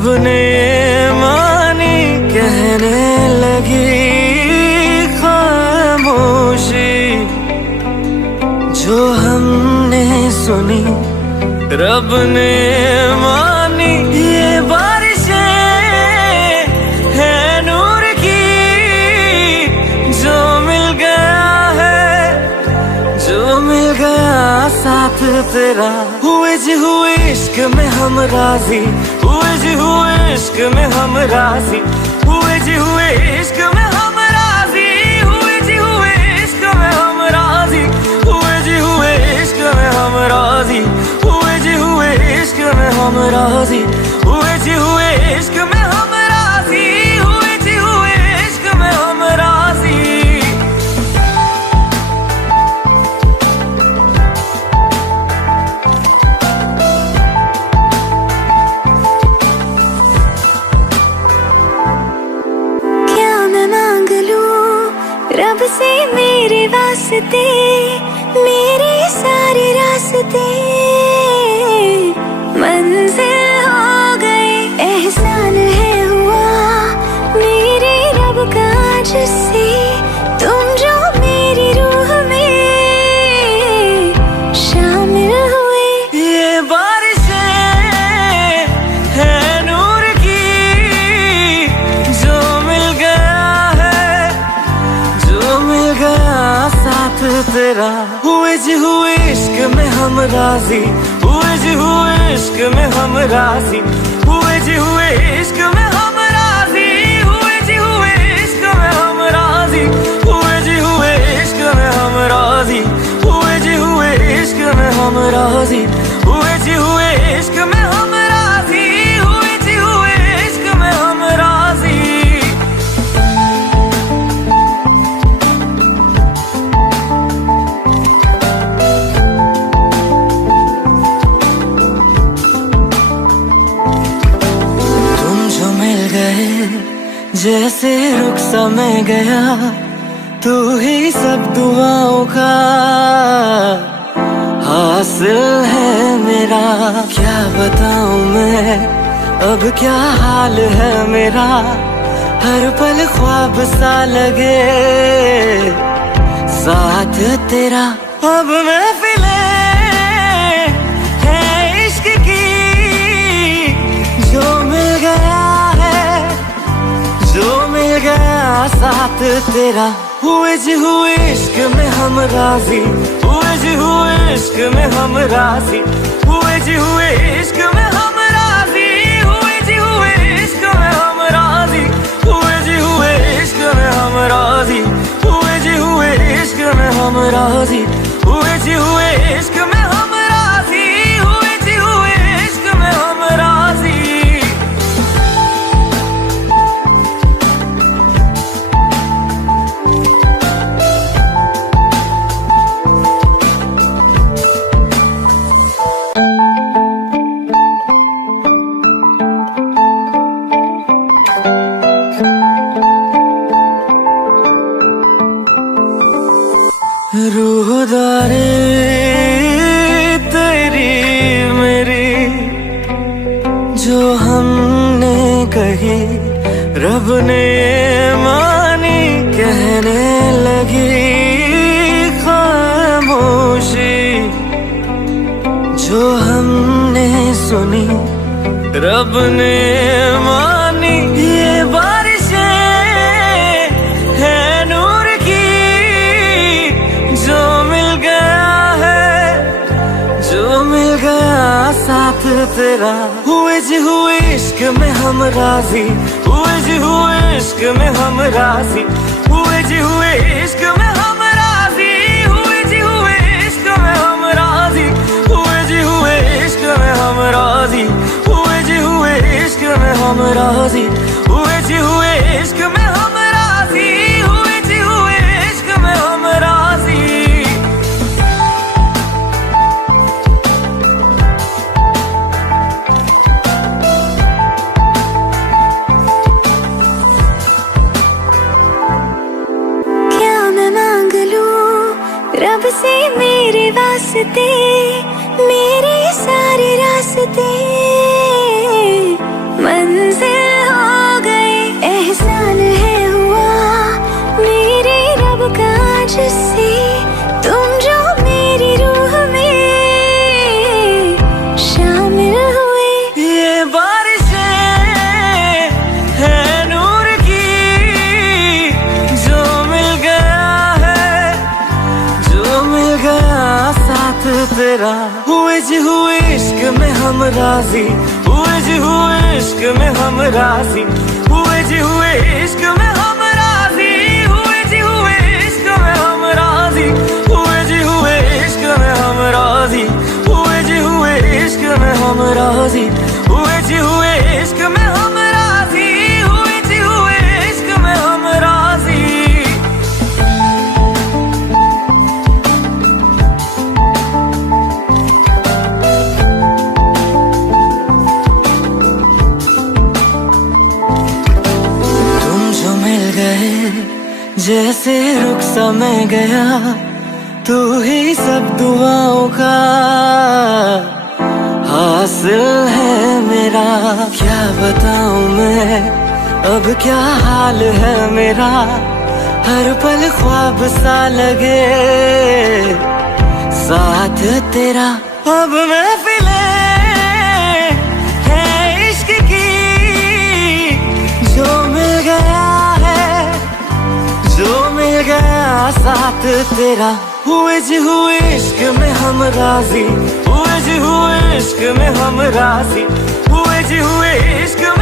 रब ने मानी कहने लगी खामोशी, जो हमने सुनी रब ने मानी। ये बारिशें है नूर की, जो मिल गया है, जो मिल गया साथ तेरा। हुए जी हुए इश्क में हम राजी, हुए जी हुए इश्क में हम राजी, हुए जी हुए इश्क में हम राजी, हुए जी हुए इश्क में हम राजी, हुए जी हुए इश्क में हम राजी, हुए जी हुए इश्क में हम राजी, हुए जी हुए इश्क में हम राजी, हुए जी हुए इश्क में हम राजी। रब से मेरे वास्ते, मेरे सारे रास्ते मंजिल हो गए। एहसान है हुआ मेरे रब का जिससे, तुम जो मेरी रूह में शामिल हुए। ये बारिशें है नूर की, जो मिल गया है, जो मिल गया साथ तेरा। हुए जी हुए इश्क में हम राजी, हुए जी हुए इश्क में हम राजी, हुए जी हुए इश्क में हम राजी, हुए जी हुए इश्क में हम राजी, हुए जी हुए इश्क में हम राजी, हुए जी हुए इश्क में हम राजी, हुए जी हुए इश्क में हम राजी, हुए जी हुए इश्क में हम राजी। जैसे रुख सा मैं गया, तू ही सब दुआओं का हासिल है मेरा। क्या बताऊं मैं अब क्या हाल है मेरा, हर पल ख्वाब सा लगे साथ तेरा। अब महफिलें है इश्क की, जो मिल गया है, जो मिल गया साथ तेरा। हुए जी हुए इश्क में हम राजी, हुए जी हुए इश्क में हम राजी, हुए जी हुए इश्क में हम राजी, हुए जी हुए इश्क में हम राजी, हुए जी हुए इश्क में हम राजी, हुए जी हुए इश्क में हम राजी, हुए जी हुए इश्क में हम राजी, हुए जी हुए इश्क में हम राजी। रूहदारी तेरी मेरी, जो हमने कही रब ने मानी कहने लगी खामोशी, जो हमने सुनी रब ने मानी। ये बारिशें है नूर की, जो मिल गया है, जो मिल गया साथ तेरा। हुए जी हुए इश्क में हम राजी, हुए जी हुए इश्क में हम राजी, हुए जी हुए इश्क में हम राजी, हुए जी हुए इश्क में हम राजी, हुए जी हुए इश्क में हम राजी, हुए जी हुए इश्क में हम राजी, हुए जी हुए इश्क में हम राजी, हुए जी हुए इश्क में हम राजी। रब से मेरे वास्ते, मेरे सारे रास्ते तेरा। हुए जी हुए इश्क में हम राजी, हुए जी हुए इश्क में हम राजी, हुए जी हुए इश्क में हम राजी, हुए जी हुए इश्क में हम राजी, हुए जी हुए इश्क में हम राजी, हुए जी हुए इश्क में हम राजी, हुए जी हुए इश्क में हम राजी, हुए जी हुए इश्क में हम राजी। जैसे रुख सा मैं गया, तू ही सब दुआओं का हासिल है मेरा। क्या बताऊं मैं अब क्या हाल है मेरा, हर पल ख्वाब सा लगे साथ तेरा। अब महफिले है इश्क की, जो मिल गया जो मिल गया साथ तेरा। हुए जी हुए इश्क में हम राजी, हुए जी हुए इश्क में हम राजी, हुए जी हुए इश्क में